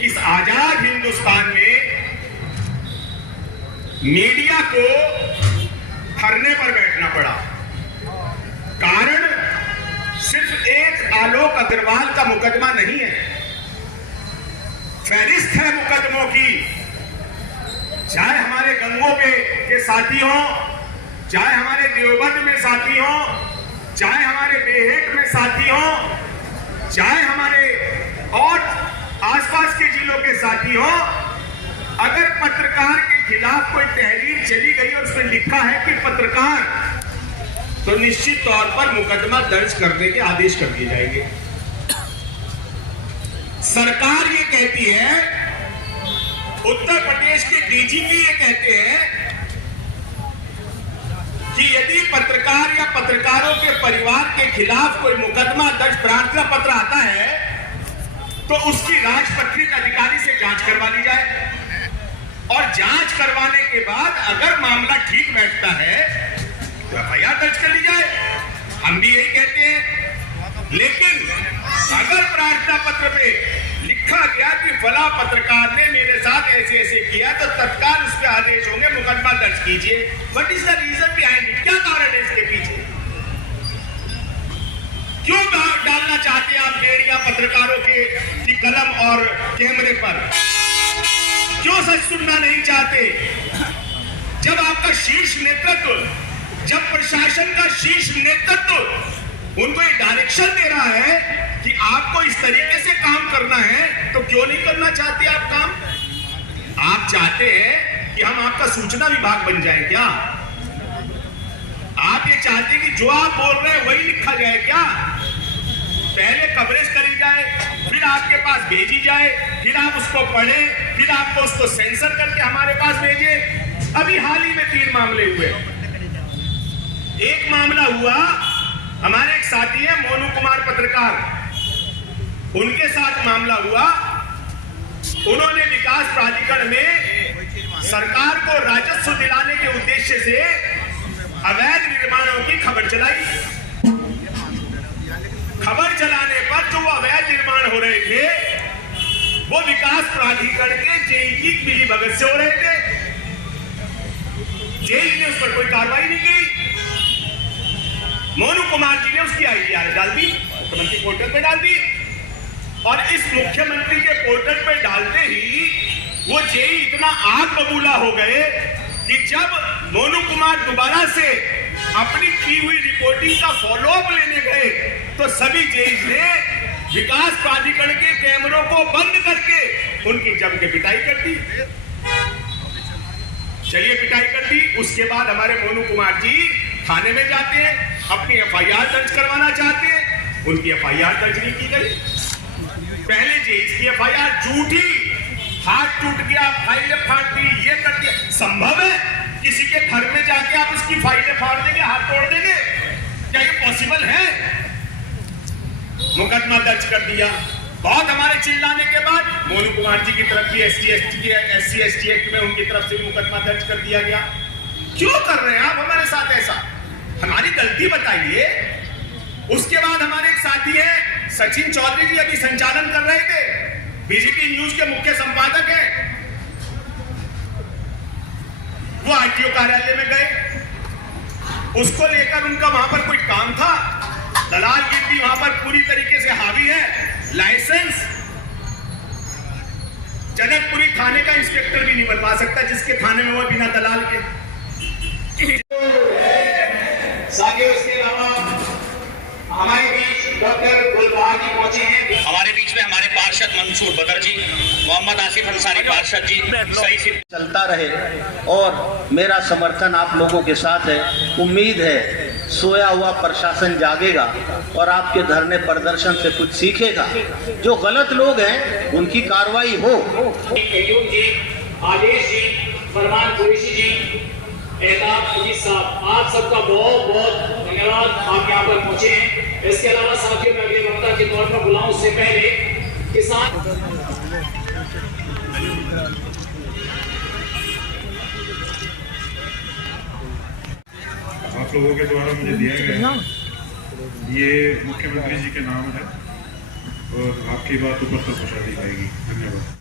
इस आजाद हिंदुस्तान में मीडिया को धरने पर बैठना पड़ा। कारण सिर्फ एक आलोक अग्रवाल का मुकदमा नहीं है, फहरिस्त है मुकदमों की। चाहे हमारे गंगों के साथी हों, चाहे हमारे देवबंद में साथी हों, चाहे हमारे बेहेट में साथी हों, चाहे हमारे और आसपास के जिलों के साथी हों, अगर पत्रकार के खिलाफ कोई तहरीर चली गई और उसमें लिखा है कि पत्रकार, तो निश्चित तौर पर मुकदमा दर्ज करने के आदेश कर दिए जाएंगे। सरकार ये कहती है, उत्तर प्रदेश के डीजीपी ये कहते हैं कि यदि पत्रकार या पत्रकारों के परिवार के खिलाफ कोई मुकदमा दर्ज प्रार्थना पत्र आता है तो उसकी राजपत्रित अधिकारी से जांच करवा ली जाए और जांच करवाने के बाद अगर मामला ठीक बैठता है तो एफआईआर दर्ज कर ली जाए। हम भी यही कहते हैं। लेकिन अगर प्रार्थना पत्र पे लिखा गया कि फला पत्रकार ने मेरे साथ ऐसे ऐसे किया तो तत्काल उस पर आदेश होंगे, मुकदमा दर्ज कीजिए। What is the reason behind it? क्या कारण है इसके पीछे? क्यों डालना चाहते हैं आप बेड़ियां पत्रकारों की कलम और कैमरे पर? क्यों सच सुनना नहीं चाहते? जब आपका शीर्ष नेतृत्व, जब प्रशासन का शीर्ष नेतृत्व उनको ये डायरेक्शन दे रहा है कि आपको इस तरीके से काम करना है, तो क्यों नहीं करना चाहते आप काम? आप चाहते हैं कि हम आपका सूचना विभाग बन जाए क्या? आप ये चाहते हैं कि जो आप बोल रहे हैं वही लिखा जाए क्या? पहले कवरेज करी जाए, फिर आपके पास भेजी जाए, फिर आप उसको पढ़ें, फिर आपको उसको सेंसर करके हमारे पास भेजें। अभी हाल ही में 3 मामले हुए। एक मामला हुआ, हमारे एक साथी है मोनू कुमार पत्रकार, उनके साथ मामला हुआ। उन्होंने विकास प्राधिकरण में सरकार को राजस्व दिलाने के उद्देश्य से अवैध निर्माणों की खबर चलाई। खबर चलाने पर जो अवैध निर्माण हो रहे थे वो विकास प्राधिकरण के जेई की मिलीभगत से हो रहे थे। जेई ने उस पर कोई कार्रवाई नहीं की। मोनू कुमार जी ने उसकी आईडीआर डाल दी, मुख्यमंत्री पोर्टल पे डाल दी, और इस मुख्यमंत्री के पोर्टल पे डालते ही वो जेई इतना आग बबूला हो गए कि जब मोनू कुमार दोबारा से अपनी की हुई रिपोर्टिंग का फॉलोअप लेने गए तो सभी जेई ने विकास प्राधिकरण के कैमरों को बंद करके उनकी जम के पिटाई कर दी। चलिए पिटाई कर दी, उसके बाद हमारे मोनू कुमार जी थाने में जाते हैं, अपनी एफआईआर दर्ज करवाना चाहते हैं, उनकी एफआईआर दर्ज नहीं की गई। पहले जेई की एफआईआर झूठी, हाथ टूट गया, फाइलें फाड़ दी, ये कर दिया। संभव है किसी के घर में जाके आप उसकी फाइलें फाड़ देंगे, हाथ तोड़ देंगे? क्या ये पॉसिबल है? मुकदमा दर्ज कर दिया। बहुत हमारे चिल्लाने के बाद मोनू कुमार जी की तरफ भी SC ST एक्ट में उनकी तरफ से मुकदमा दर्ज कर दिया गया। क्यों कर रहे हैं आप हमारे साथ ऐसा? हमारी गलती बताइए। उसके बाद हमारे एक साथी हैं सचिन चौधरी जी, अभी संचालन कर रहे थे, बीजेपी न्यूज के मुख्य संपादक हैं। वो आरटीओ कार्यालय में गए, उसको लेकर उनका वहां पर कोई काम था, दलालगिरी वहां पर पूरी तरीके से हावी है। लाइसेंस जनकपुरी थाने का इंस्पेक्टर भी नहीं बनवा सकता जिसके थाने में वो बिना दलाल के। साथियों, इसके अलावा हमारे बीच डॉक्टर गुलबहार जी पहुंचे हैं। हमारे बीच में हमारे पार्षद मंसूर बदर जी, मोहम्मद आसिफ अंसारी पार्षद जी सही से चलता रहे और मेरा समर्थन आप लोगों के साथ है। उम्मीद है सोया हुआ प्रशासन जागेगा और आपके धरने प्रदर्शन से कुछ सीखेगा। जो गलत लोग हैं उनकी कार्रवाई हो। जी, आदेश जी, फरमान कुरैशी जी, एहताब अजीज साहब, आप सबका बहुत बहुत धन्यवाद, आप यहाँ पर पहुंचे हैं। इसके अलावा साथियों में अगले वक्ता के तौर पर बुलाऊं उससे पहले किसान आप लोगों के द्वारा मुझे दिया गया, ये मुख्यमंत्री जी के नाम है और आपकी बात ऊपर तक पहुंचा दी जाएगी। धन्यवाद।